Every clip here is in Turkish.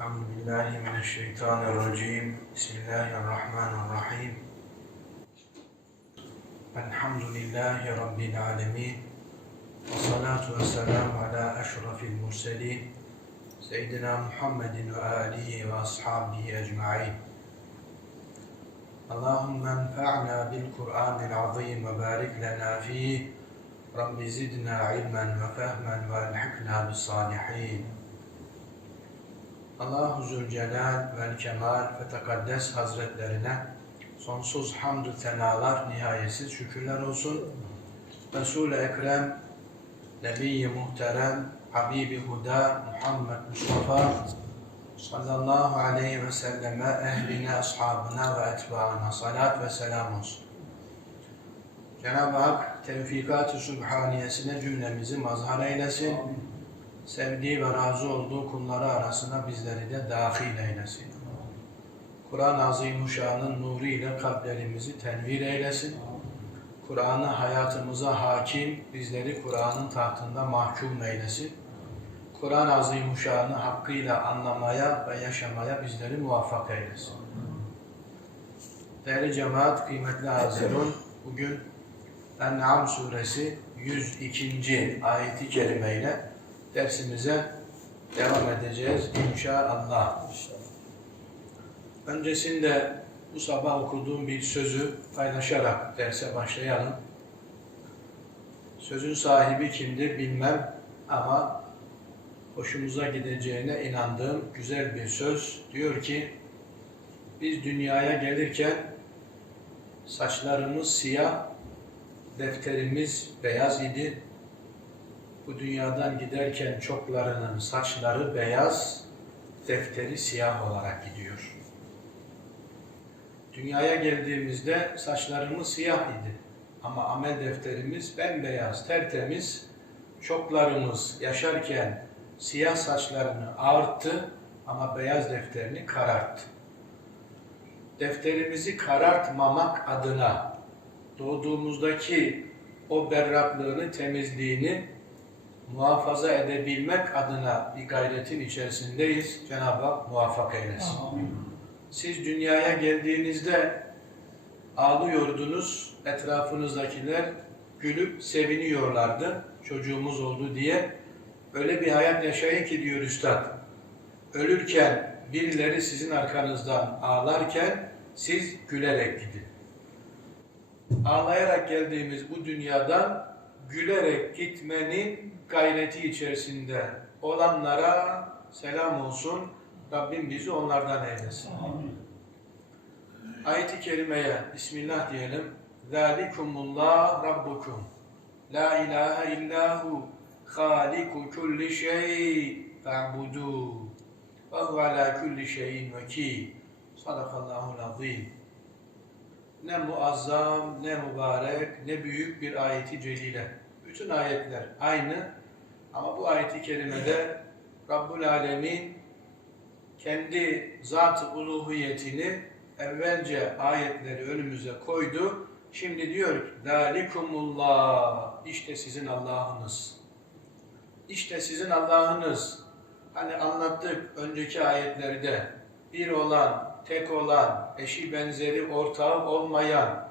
أعوذ بالله من الشيطان الرجيم. بسم الله الرحمن الرحيم. الحمد لله رب العالمين والصلاة والسلام على أشرف المرسلين سيدنا محمد وآله وأصحابه أجمعين. اللهم انفعنا بالقرآن العظيم وبارك لنا فيه. رب زدنا علما وفهما وألحقنا بالصالحين. Allahu Zülcelal vel Kemal ve Tekaddes Hazretlerine sonsuz hamdü tenalar, nihayetsiz şükürler olsun. Resul-i Ekrem, Nebi-i Muhterem, Habibi Huda, Muhammed Mustafa sallallahu aleyhi ve selleme, ehline, ashabına ve etbaına salat ve selam olsun. Cenab-ı Hak tevfikat-ı cümlemizi mazhar eylesin sevdiği ve razı olduğu kulları arasına bizleri de dahil eylesin. Kur'an-ı nuru ile kalplerimizi tenvir eylesin. Kur'an'ı hayatımıza hakim, bizleri Kur'an'ın tahtında mahkum eylesin. Kur'an-ı hakkıyla anlamaya ve yaşamaya bizleri muvaffak eylesin. Değerli cemaat, kıymetli hazirun, bugün En'am suresi 102. ayeti kerimeyle dersimize devam edeceğiz inşallah. Öncesinde bu sabah okuduğum bir sözü paylaşarak derse başlayalım. Sözün sahibi kimdir bilmem ama hoşumuza gideceğine inandığım güzel bir söz. Diyor ki, biz dünyaya gelirken saçlarımız siyah, defterimiz beyaz idi, bu dünyadan giderken çoklarının saçları beyaz, defteri siyah olarak gidiyor. Dünyaya geldiğimizde saçlarımız siyah idi. Ama amel defterimiz bembeyaz, tertemiz. Çoklarımız yaşarken siyah saçlarını ağarttı ama beyaz defterini kararttı. Defterimizi karartmamak adına doğduğumuzdaki o berraklığını, temizliğini muhafaza edebilmek adına bir gayretin içerisindeyiz. Cenab-ı Hak muvaffak eylesin. Siz dünyaya geldiğinizde ağlıyordunuz, etrafınızdakiler gülüp seviniyorlardı çocuğumuz oldu diye. Öyle bir hayat yaşayın ki diyor Üstad, ölürken birileri sizin arkanızdan ağlarken siz gülerek gidin. Ağlayarak geldiğimiz bu dünyadan gülerek gitmenin gayreti içerisinde olanlara selam olsun. Rabbim bizi onlardan eylesin. Ayet-i kerimeye Bismillah diyelim. Zalikumullah Rabbukum. La ilahe illahu haliku kulli şey fa'budu. Ve huve ala kulli şeyin vekil. Sadakallahul azim. Ne muazzam, ne mübarek, ne büyük bir ayeti celile. Bütün ayetler aynı ama bu ayeti kerimede Rabbul Alemin kendi zat-ı uluhiyetini evvelce ayetleri önümüze koydu. Şimdi diyor ki Dalikumullah işte sizin Allah'ınız. İşte sizin Allah'ınız. Hani anlattık önceki ayetlerde bir olan, tek olan, eşi benzeri ortağı olmayan,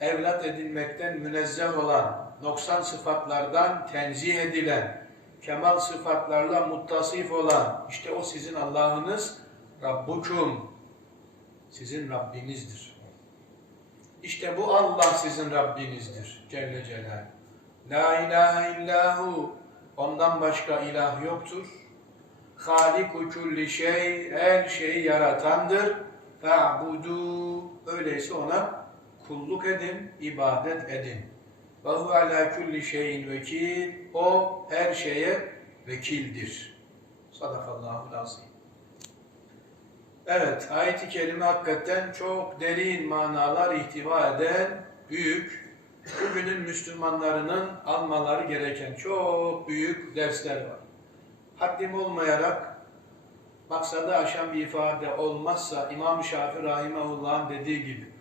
evlat edinmekten münezzeh olan, noksan sıfatlardan tenzih edilen, kemal sıfatlarla muttasif olan, işte o sizin Allah'ınız, Rabbukum, sizin Rabbinizdir. İşte bu Allah sizin Rabbinizdir, Celle Celal. La ilahe illahu, ondan başka ilah yoktur. Haliku kulli şey, her şeyi yaratandır. Fa'budu, öyleyse ona kulluk edin, ibadet edin. Ve hu ala kulli şeyin vekil. O her şeye vekildir. Sadakallahu azim. Evet, ayet-i kerime hakikaten çok derin manalar ihtiva eden büyük, bugünün Müslümanlarının almaları gereken çok büyük dersler var. Haddim olmayarak maksadı aşan bir ifade olmazsa İmam Şafii Rahimahullah'ın dediği gibi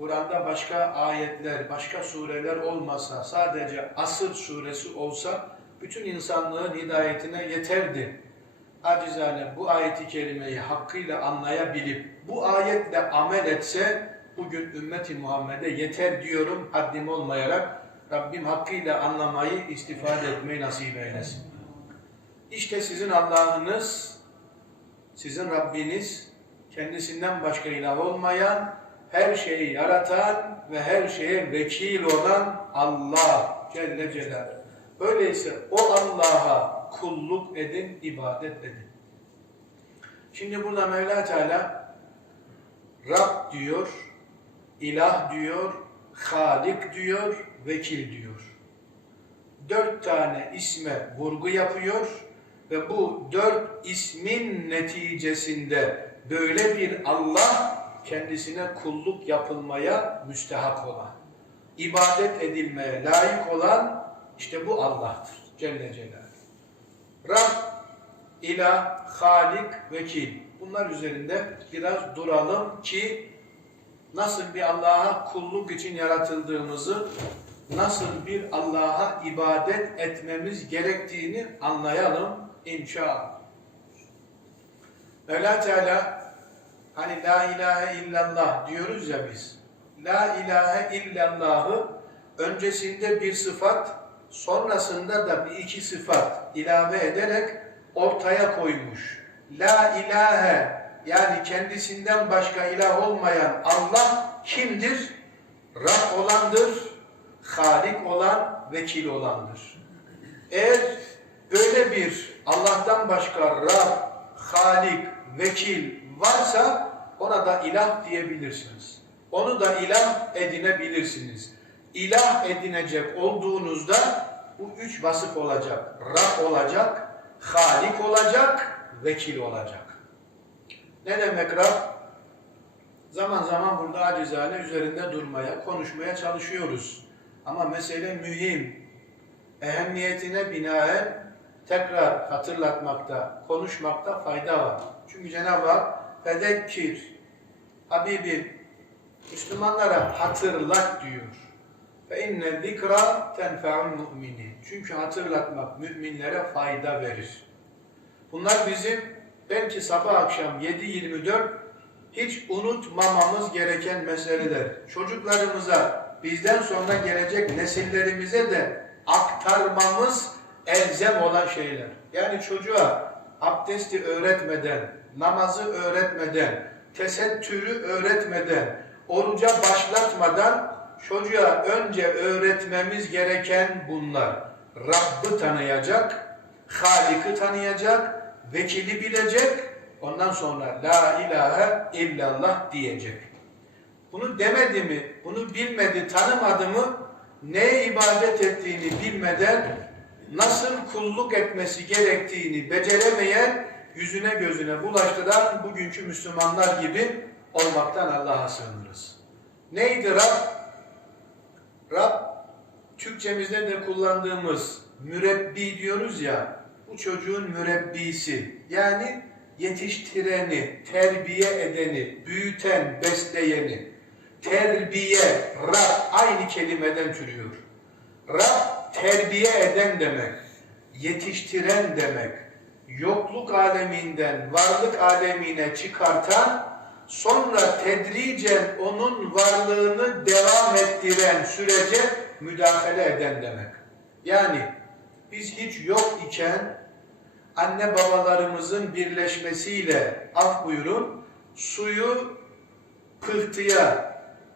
Kur'an'da başka ayetler, başka sureler olmasa, sadece Asır suresi olsa bütün insanlığın hidayetine yeterdi acizane bu ayeti kerimeyi hakkıyla anlayabilip bu ayetle amel etse bugün ümmeti Muhammed'e yeter diyorum haddim olmayarak Rabbim hakkıyla anlamayı, istifade etmeyi nasip eylesin. İşte sizin Allah'ınız, sizin Rabbiniz, kendisinden başka ilah olmayan, her şeyi yaratan ve her şeye vekil olan Allah Celle Celaluhu. Öyleyse o Allah'a kulluk edin, ibadet edin. Şimdi burada Mevla Teala Rab diyor, ilah diyor, Halik diyor, vekil diyor. Dört tane isme vurgu yapıyor ve bu dört ismin neticesinde böyle bir Allah kendisine kulluk yapılmaya müstehak olan, ibadet edilmeye layık olan işte bu Allah'tır. Celle Celaluhu. Rab, ilah, halik, vekil. Bunlar üzerinde biraz duralım ki nasıl bir Allah'a kulluk için yaratıldığımızı, nasıl bir Allah'a ibadet etmemiz gerektiğini anlayalım inşallah. Mevla Teala hani la ilahe illallah diyoruz ya biz. La ilahe illallahı öncesinde bir sıfat, sonrasında da bir iki sıfat ilave ederek ortaya koymuş. La ilahe yani kendisinden başka ilah olmayan Allah kimdir? Rab olandır, Halik olan, vekil olandır. Eğer böyle bir Allah'tan başka Rab, Halik, vekil varsa ona da ilah diyebilirsiniz. Onu da ilah edinebilirsiniz. İlah edinecek olduğunuzda bu üç vasıf olacak. Rab olacak, Halik olacak, vekil olacak. Ne demek Rab? Zaman zaman burada acizane üzerinde durmaya, konuşmaya çalışıyoruz. Ama mesele mühim. Ehemmiyetine binaen tekrar hatırlatmakta, konuşmakta fayda var. Çünkü Cenab-ı Hak fedekkir, Habibim, Müslümanlara hatırlat diyor. Ve inne zikra tenfe'ul mu'minin. Çünkü hatırlatmak müminlere fayda verir. Bunlar bizim belki sabah akşam 7-24 hiç unutmamamız gereken meseleler. Çocuklarımıza, bizden sonra gelecek nesillerimize de aktarmamız elzem olan şeyler. Yani çocuğa abdesti öğretmeden, namazı öğretmeden, tesettürü öğretmeden, oruca başlatmadan çocuğa önce öğretmemiz gereken bunlar. Rabb'ı tanıyacak, Halik'i tanıyacak, vekili bilecek, ondan sonra La ilahe illallah diyecek. Bunu demedi mi, bunu bilmedi, tanımadı mı, neye ibadet ettiğini bilmeden nasıl kulluk etmesi gerektiğini beceremeyen, yüzüne gözüne bulaştıran bugünkü Müslümanlar gibi olmaktan Allah'a sığınırız. Neydi Rab? Rab, Türkçemizde de kullandığımız mürebbi diyoruz ya, bu çocuğun mürebbisi, yani yetiştireni, terbiye edeni, büyüten, besleyeni, terbiye, Rab aynı kelimeden türüyor. Rab terbiye eden demek, yetiştiren demek, yokluk aleminden varlık alemine çıkartan, sonra tedricen onun varlığını devam ettiren sürece müdahale eden demek. Yani biz hiç yok iken anne babalarımızın birleşmesiyle af buyurun suyu pıhtıya,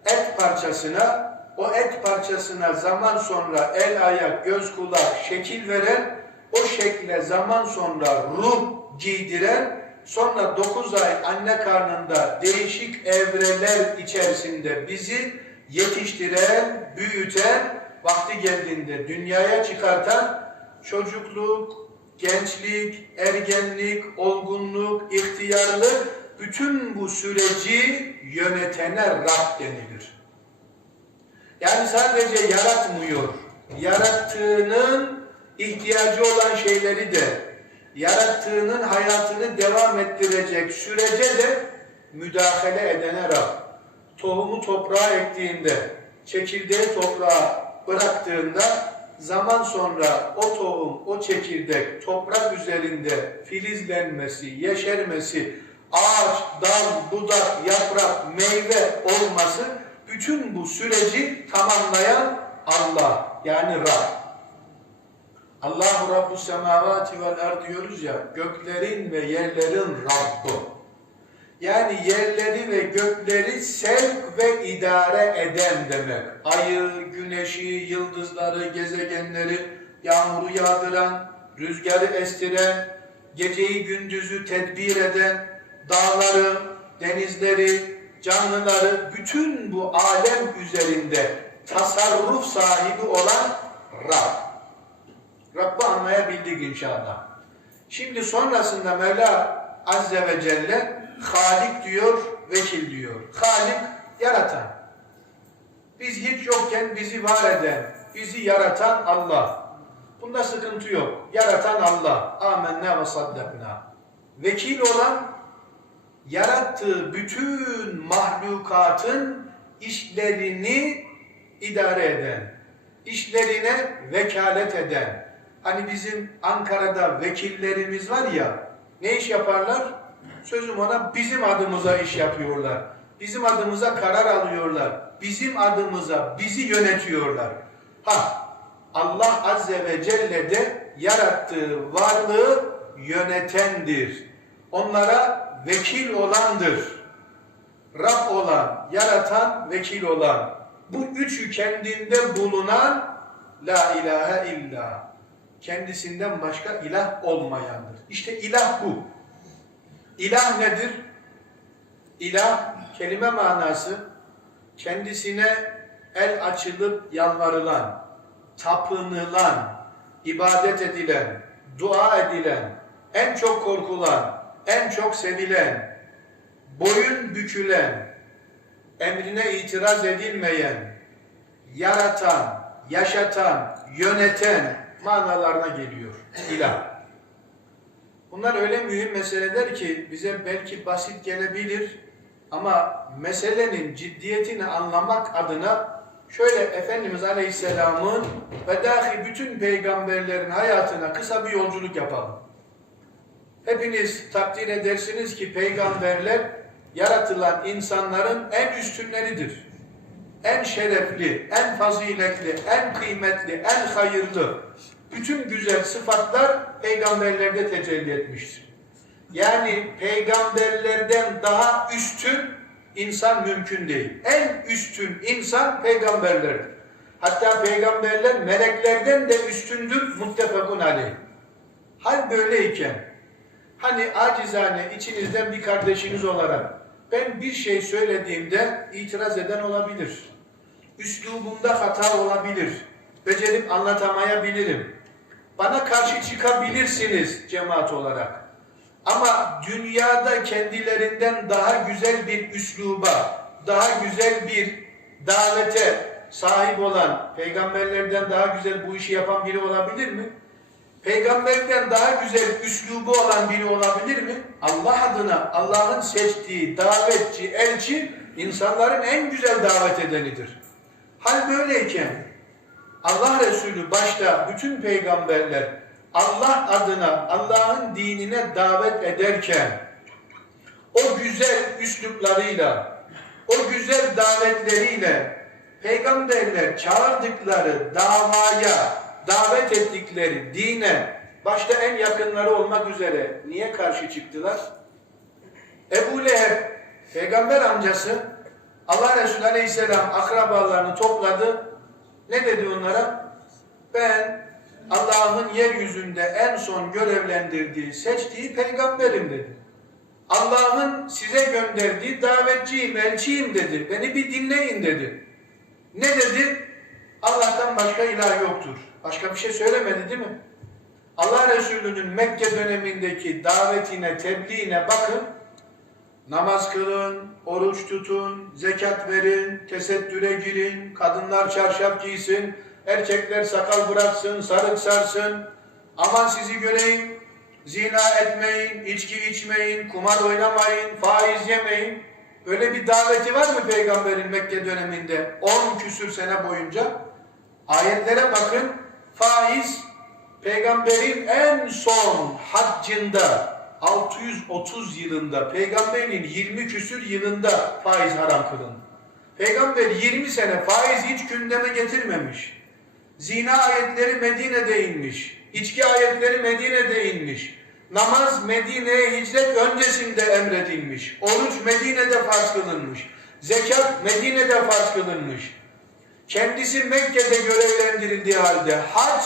et parçasına, o et parçasına zaman sonra el, ayak, göz, kulak şekil veren, o şekle zaman sonra ruh giydiren, sonra 9 ay anne karnında değişik evreler içerisinde bizi yetiştiren, büyüten, vakti geldiğinde dünyaya çıkartan çocukluk, gençlik, ergenlik, olgunluk, ihtiyarlık bütün bu süreci yönetene Rab denilir. Yani sadece yaratmıyor, yarattığının ihtiyacı olan şeyleri de, yarattığının hayatını devam ettirecek sürece de müdahale edene Rab. Tohumu toprağa ektiğinde, çekirdeği toprağa bıraktığında zaman sonra o tohum, o çekirdek toprak üzerinde filizlenmesi, yeşermesi, ağaç, dal, budak, yaprak, meyve olması bütün bu süreci tamamlayan Allah yani Rab. Allahu Rabbu semavati vel ard diyoruz ya göklerin ve yerlerin Rabbi. Yani yerleri ve gökleri sevk ve idare eden demek. Ayı, güneşi, yıldızları, gezegenleri, yağmuru yağdıran, rüzgarı estiren, geceyi gündüzü tedbir eden, dağları, denizleri, canlıları, bütün bu alem üzerinde tasarruf sahibi olan Rab. Rabb'i anlayabildik inşallah. Şimdi sonrasında Mevla Azze ve Celle Halik diyor, vekil diyor. Halik, yaratan. Biz hiç yokken bizi var eden, bizi yaratan Allah. Bunda sıkıntı yok. Yaratan Allah. Amenna ve saddakna. Vekil olan, yarattığı bütün mahlukatın işlerini idare eden, işlerine vekalet eden. Hani bizim Ankara'da vekillerimiz var ya, ne iş yaparlar? Sözüm ona bizim adımıza iş yapıyorlar. Bizim adımıza karar alıyorlar. Bizim adımıza bizi yönetiyorlar. Ha, Allah Azze ve Celle de yarattığı varlığı yönetendir. Onlara vekil olandır. Rab olan, yaratan, vekil olan. Bu üçü kendinde bulunan La ilahe illa. Kendisinden başka ilah olmayandır. İşte ilah bu. İlah nedir? İlah kelime manası kendisine el açılıp yalvarılan, tapınılan, ibadet edilen, dua edilen, en çok korkulan, en çok sevilen, boyun bükülen, emrine itiraz edilmeyen, yaratan, yaşatan, yöneten manalarına geliyor ilah. Bunlar öyle mühim meseleler ki bize belki basit gelebilir ama meselenin ciddiyetini anlamak adına şöyle Efendimiz Aleyhisselam'ın ve dahi bütün peygamberlerin hayatına kısa bir yolculuk yapalım. Hepiniz takdir edersiniz ki peygamberler yaratılan insanların en üstünleridir. En şerefli, en faziletli, en kıymetli, en hayırlı, bütün güzel sıfatlar peygamberlerde tecelli etmiştir. Yani peygamberlerden daha üstün insan mümkün değil. En üstün insan peygamberlerdir. Hatta peygamberler meleklerden de üstündür muttefakun aleyh. Hal böyleyken hani acizane içinizden bir kardeşiniz olarak ben bir şey söylediğimde itiraz eden olabilir. Üslubumda hata olabilir. Becerip anlatamayabilirim. Bana karşı çıkabilirsiniz cemaat olarak. Ama dünyada kendilerinden daha güzel bir üsluba, daha güzel bir davete sahip olan, peygamberlerden daha güzel bu işi yapan biri olabilir mi? Peygamberden daha güzel üslubu olan biri olabilir mi? Allah adına Allah'ın seçtiği davetçi, elçi insanların en güzel davet edenidir. Hal böyleyken Allah Resulü başta bütün peygamberler Allah adına Allah'ın dinine davet ederken o güzel üsluplarıyla, o güzel davetleriyle peygamberler çağırdıkları davaya, davet ettikleri dine başta en yakınları olmak üzere niye karşı çıktılar? Ebu Leheb peygamber amcası Allah Resulü Aleyhisselam akrabalarını topladı. Ne dedi onlara? Ben Allah'ın yeryüzünde en son görevlendirdiği, seçtiği peygamberim dedi. Allah'ın size gönderdiği davetçiyim, elçiyim dedi. Beni bir dinleyin dedi. Ne dedi? Allah'tan başka ilah yoktur. Başka bir şey söylemedi değil mi? Allah Resulü'nün Mekke dönemindeki davetine, tebliğine bakın. Namaz kılın, oruç tutun, zekat verin, tesettüre girin, kadınlar çarşaf giysin, erkekler sakal bıraksın, sarık sarsın. Aman sizi göreyim, zina etmeyin, içki içmeyin, kumar oynamayın, faiz yemeyin. Öyle bir daveti var mı peygamberin Mekke döneminde? 10 küsür sene boyunca. Ayetlere bakın. Faiz peygamberin en son haccında 630 yılında peygamberin 20 küsür yılında faiz haram kılındı. Peygamber 20 sene faiz hiç gündeme getirmemiş. Zina ayetleri Medine'de inmiş. İçki ayetleri Medine'de inmiş. Namaz Medine'ye hicret öncesinde emredilmiş. Oruç Medine'de farz kılınmış. Zekat Medine'de farz kılınmış. Kendisi Mekke'de görevlendirildiği halde hac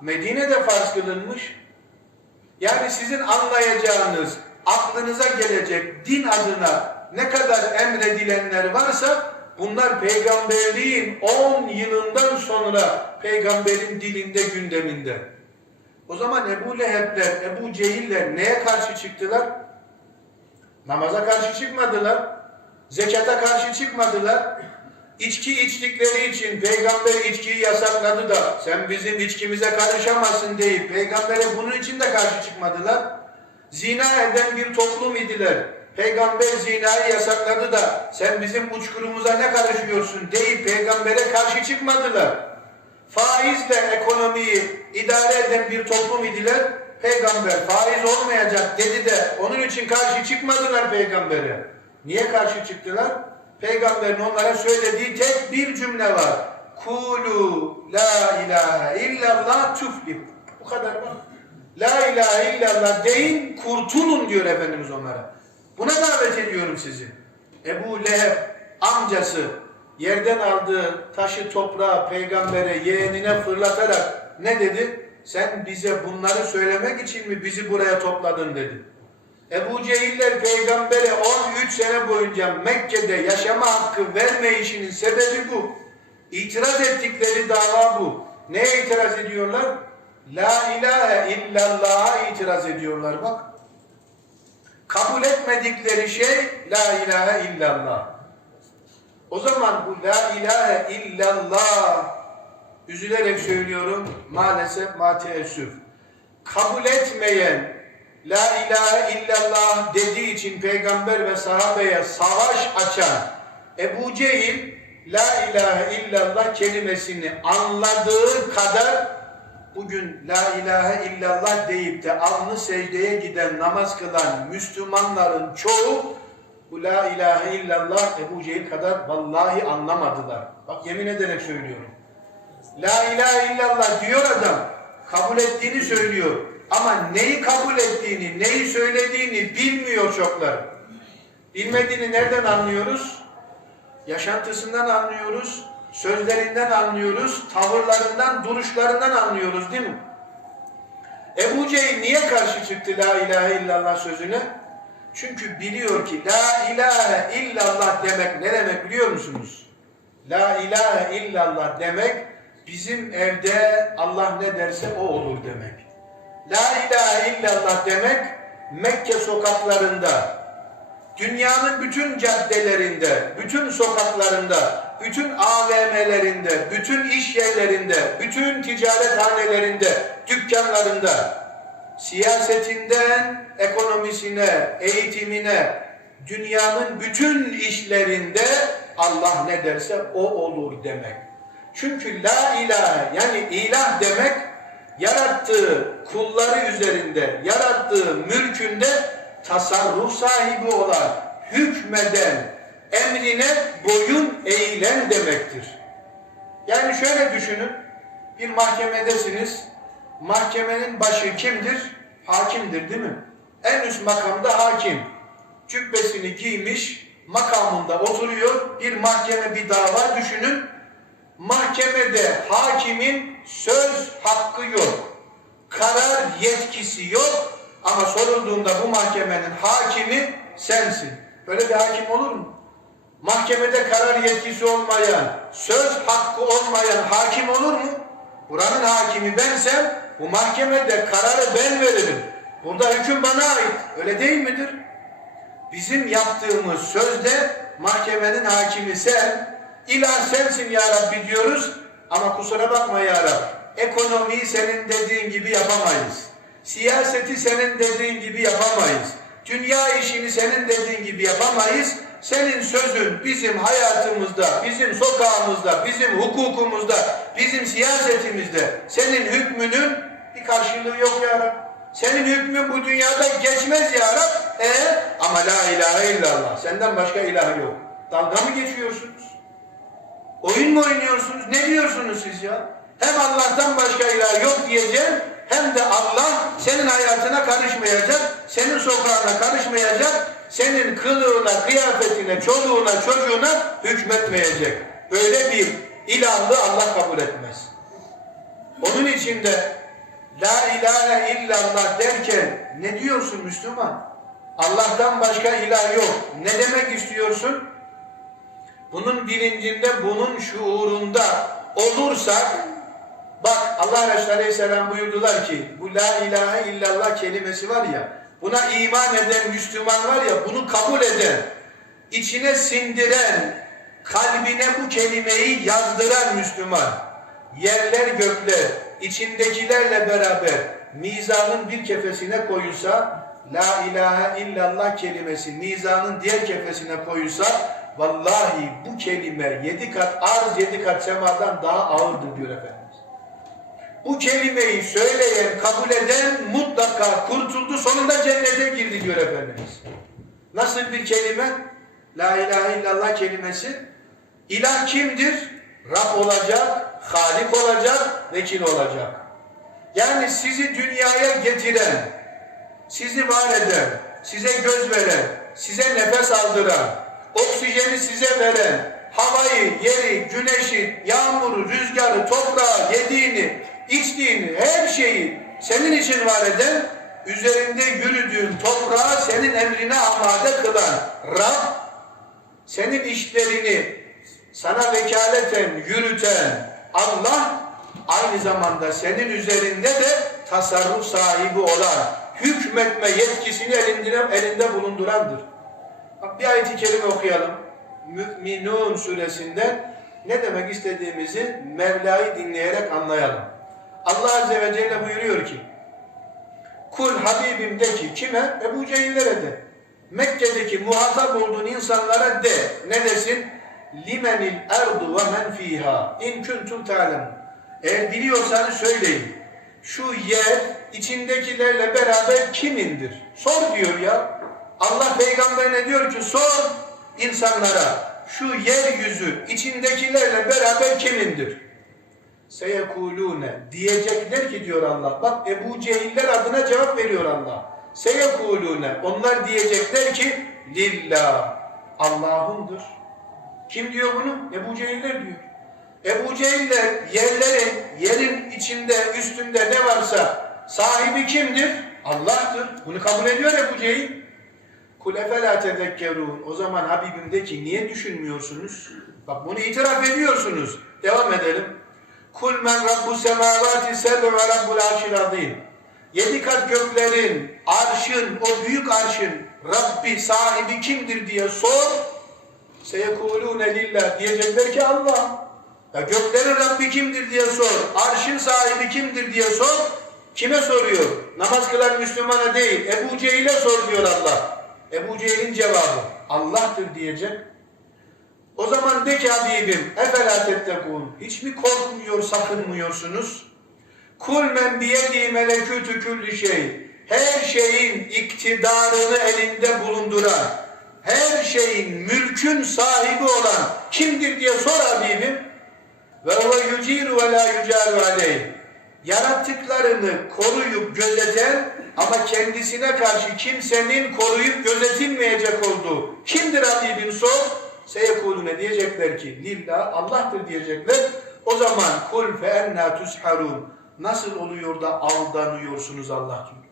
Medine'de farz kılınmış. Yani sizin anlayacağınız, aklınıza gelecek din adına ne kadar emredilenler varsa bunlar peygamberliğin 10 yılından sonra peygamberin dilinde gündeminde. O zaman Ebu Leheb'ler, Ebu Cehiller neye karşı çıktılar? Namaza karşı çıkmadılar. Zekata karşı çıkmadılar. İçki içtikleri için peygamber içkiyi yasakladı da sen bizim içkimize karışamazsın deyip peygambere bunun için de karşı çıkmadılar. Zina eden bir toplum idiler. Peygamber zinayı yasakladı da sen bizim uçkurumuza ne karışıyorsun deyip peygambere karşı çıkmadılar. Faizle ekonomiyi idare eden bir toplum idiler. Peygamber faiz olmayacak dedi de onun için karşı çıkmadılar peygambere. Niye karşı çıktılar? Peygamberin onlara söylediği tek bir cümle var. Kulu la ilahe illallah tuflih. Bu kadar bak. La ilahe illallah deyin kurtulun diyor Efendimiz onlara. Buna davet ediyorum sizi. Ebu Leheb amcası yerden aldığı taşı toprağı peygambere yeğenine fırlatarak ne dedi? Sen bize bunları söylemek için mi bizi buraya topladın dedi. Ebu Cehiller peygambere 13 sene boyunca Mekke'de yaşama hakkı vermeyişinin sebebi bu. İtiraz ettikleri dava bu. Neye itiraz ediyorlar? La ilahe illallah'a itiraz ediyorlar bak. Kabul etmedikleri şey La ilahe illallah. O zaman bu La ilahe illallah üzülerek söylüyorum maalesef mateessüf. Kabul etmeyen La ilahe illallah dediği için peygamber ve sahabeye savaş açan Ebu Cehil La ilahe illallah kelimesini anladığı kadar bugün La ilahe illallah deyip de alnı secdeye giden namaz kılan Müslümanların çoğu bu La ilahe illallah Ebu Cehil kadar vallahi anlamadılar. Bak yemin ederek söylüyorum. La ilahe illallah diyor adam. Kabul ettiğini söylüyor. Ama neyi kabul ettiğini, neyi söylediğini bilmiyor çoklar. Bilmediğini nereden anlıyoruz? Yaşantısından anlıyoruz, sözlerinden anlıyoruz, tavırlarından, duruşlarından anlıyoruz değil mi? Ebu Cehil niye karşı çıktı La ilahe illallah sözüne? Çünkü biliyor ki La ilahe illallah demek ne demek biliyor musunuz? La ilahe illallah demek bizim evde Allah ne derse o olur demek. La ilahe illallah demek Mekke sokaklarında, dünyanın bütün caddelerinde, bütün sokaklarında, bütün AVM'lerinde, bütün iş yerlerinde, bütün ticarethanelerinde, dükkanlarında, siyasetinden ekonomisine, eğitimine, dünyanın bütün işlerinde Allah ne derse o olur demek. Çünkü la ilahe yani ilah demek yarattığı kulları üzerinde, yarattığı mülkünde tasarruf sahibi olan, hükmeden, emrine boyun eğilen demektir. Yani şöyle düşünün, bir mahkemedesiniz, mahkemenin başı kimdir? Hakimdir değil mi? En üst makamda hakim. Cübbesini giymiş, makamında oturuyor, bir mahkeme bir dava düşünün, mahkemede hakimin söz hakkı yok. Karar yetkisi yok. Ama sorulduğunda bu mahkemenin hakimi sensin. Böyle bir hakim olur mu? Mahkemede karar yetkisi olmayan, söz hakkı olmayan hakim olur mu? Buranın hakimi bensem bu mahkemede kararı ben veririm. Burada hüküm bana ait. Öyle değil midir? Bizim yaptığımız sözde mahkemenin hakimi sen, İlah sensin ya Rabbi diyoruz ama kusura bakma ya Rabbi. Ekonomiyi senin dediğin gibi yapamayız. Siyaseti senin dediğin gibi yapamayız. Dünya işini senin dediğin gibi yapamayız. Senin sözün bizim hayatımızda, bizim sokağımızda, bizim hukukumuzda bizim siyasetimizde senin hükmünün bir karşılığı yok ya Rab. Senin hükmün bu dünyada geçmez ya Rab. E ama la ilahe illallah. Senden başka ilah yok. Dalga mı geçiyorsunuz? Oyun mu oynuyorsunuz? Ne diyorsunuz siz ya? Hem Allah'tan başka ilah yok diyeceğim, hem de Allah senin hayatına karışmayacak, senin sokağına karışmayacak, senin kılığına, kıyafetine, çoluğuna, çocuğuna hükmetmeyecek. Böyle bir ilahı Allah kabul etmez. Onun için de La ilahe illallah derken ne diyorsun Müslüman? Allah'tan başka ilah yok. Ne demek istiyorsun? Bunun bilincinde, bunun şuurunda olursak bak Allah Resulü Aleyhisselam buyurdular ki bu la ilahe illallah kelimesi var ya buna iman eden Müslüman var ya bunu kabul eden içine sindiren kalbine bu kelimeyi yazdıran Müslüman yerler gökler içindekilerle beraber mizanın bir kefesine koyulsa la ilahe illallah kelimesi mizanın diğer kefesine koyulsa vallahi bu kelime yedi kat arz yedi kat semadan daha ağırdır diyor Efendimiz. Bu kelimeyi söyleyen, kabul eden mutlaka kurtuldu, sonunda cennete girdi diyor Efendimiz. Nasıl bir kelime? La ilahe illallah kelimesi. İlah kimdir? Rab olacak, Halik olacak, vekil olacak. Yani sizi dünyaya getiren, sizi var eden, size göz veren, size nefes aldıran, oksijeni size veren, havayı, yeri, güneşi, yağmuru, rüzgarı, toprağı, yediğini, içtiğini, her şeyi senin için var eden, üzerinde yürüdüğün toprağı senin emrine amade kılan Rab, senin işlerini sana vekaleten yürüten Allah, aynı zamanda senin üzerinde de tasarruf sahibi olan, hükmetme yetkisini elinde, elinde bulundurandır. Bak bir ayet-i kerime okuyalım. Mü'minun suresinde ne demek istediğimizi Mevla'yı dinleyerek anlayalım. Allah Azze ve Celle buyuruyor ki Kul Habibim de ki kime? Ebu Cehillere de. Mekke'deki muhatap olduğun insanlara de. Ne desin? Limenil erdu ve men fiha in kuntum ta'lemun. Eğer biliyorsanız söyleyin. Şu yer içindekilerle beraber kimindir? Sor diyor ya. Allah peygamberine diyor ki sor insanlara. Şu yeryüzü içindekilerle beraber kimindir? Seyekulune diyecekler ki diyor Allah. Bak Ebu Cehiller adına cevap veriyor Allah. Seyekulune onlar diyecekler ki lillah Allah'ındır. Kim diyor bunu? Ebu Cehiller diyor. Ebu Cehiller yerlerin, yerin içinde, üstünde ne varsa sahibi kimdir? Allah'tır. Bunu kabul ediyor Ebu Cehil. Kul efela tezekkerun. O zaman Habibim de ki niye düşünmüyorsunuz? Bak bunu itiraf ediyorsunuz. Devam edelim. Kul men rabbu semavati seb'u ve rabbul arşil azim. Yedi kat göklerin, arşın, o büyük arşın Rabbi sahibi kimdir diye sor. Seyekulune lillah diyecekler ki Allah. Ya göklerin Rabbi kimdir diye sor. Arşın sahibi kimdir diye sor. Kime soruyor? Namaz kılan Müslümana değil. Ebu Cehil'e sor diyor Allah. Ebu Cehil'in cevabı Allah'tır diyecek. O zaman de ki Habibim efela tettekûn. Hiç mi korkmuyor, sakınmıyorsunuz? Kul men biyedi melekûtü külli şey. Her şeyin iktidarını elinde bulunduran, her şeyin mülkün sahibi olan kimdir diye sor Habibim. Ve o yuciru ve la yucaru aleyh. Yarattıklarını koruyup gözeten ama kendisine karşı kimsenin koruyup gözetilmeyecek olduğu kimdir Habibim sor. Seyekulune diyecekler ki lillah Allah'tır diyecekler. O zaman kul fe enna tusharun. Nasıl oluyor da aldanıyorsunuz Allah diyor.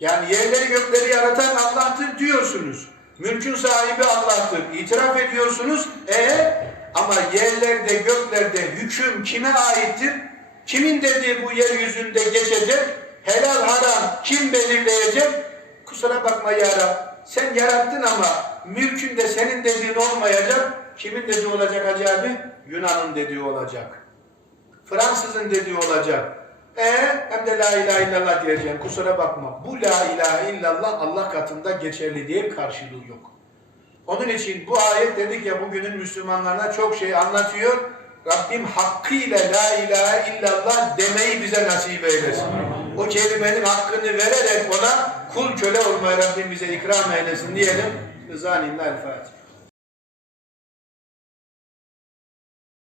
Yani yerleri gökleri yaratan Allah'tır diyorsunuz. Mülkün sahibi Allah'tır. İtiraf ediyorsunuz. E ama yerlerde göklerde hüküm kime aittir? Kimin dediği bu yeryüzünde geçecek? Helal haram kim belirleyecek? Kusura bakma ya Rab. Sen yarattın ama mülkünde senin dediğin olmayacak. Kimin dediği olacak Hacı abi? Yunan'ın dediği olacak. Fransız'ın dediği olacak. E hem de la ilahe illallah diyeceğim. Kusura bakma. Bu la ilahe illallah Allah katında geçerli diye karşılığı yok. Onun için bu ayet dedik ya bugünün Müslümanlarına çok şey anlatıyor. Rabbim hakkıyla la ilahe illallah demeyi bize nasip eylesin. O kelimenin hakkını vererek ona kul köle olmayı Rabbim bize ikram eylesin diyelim. Rızanillah el Fatiha.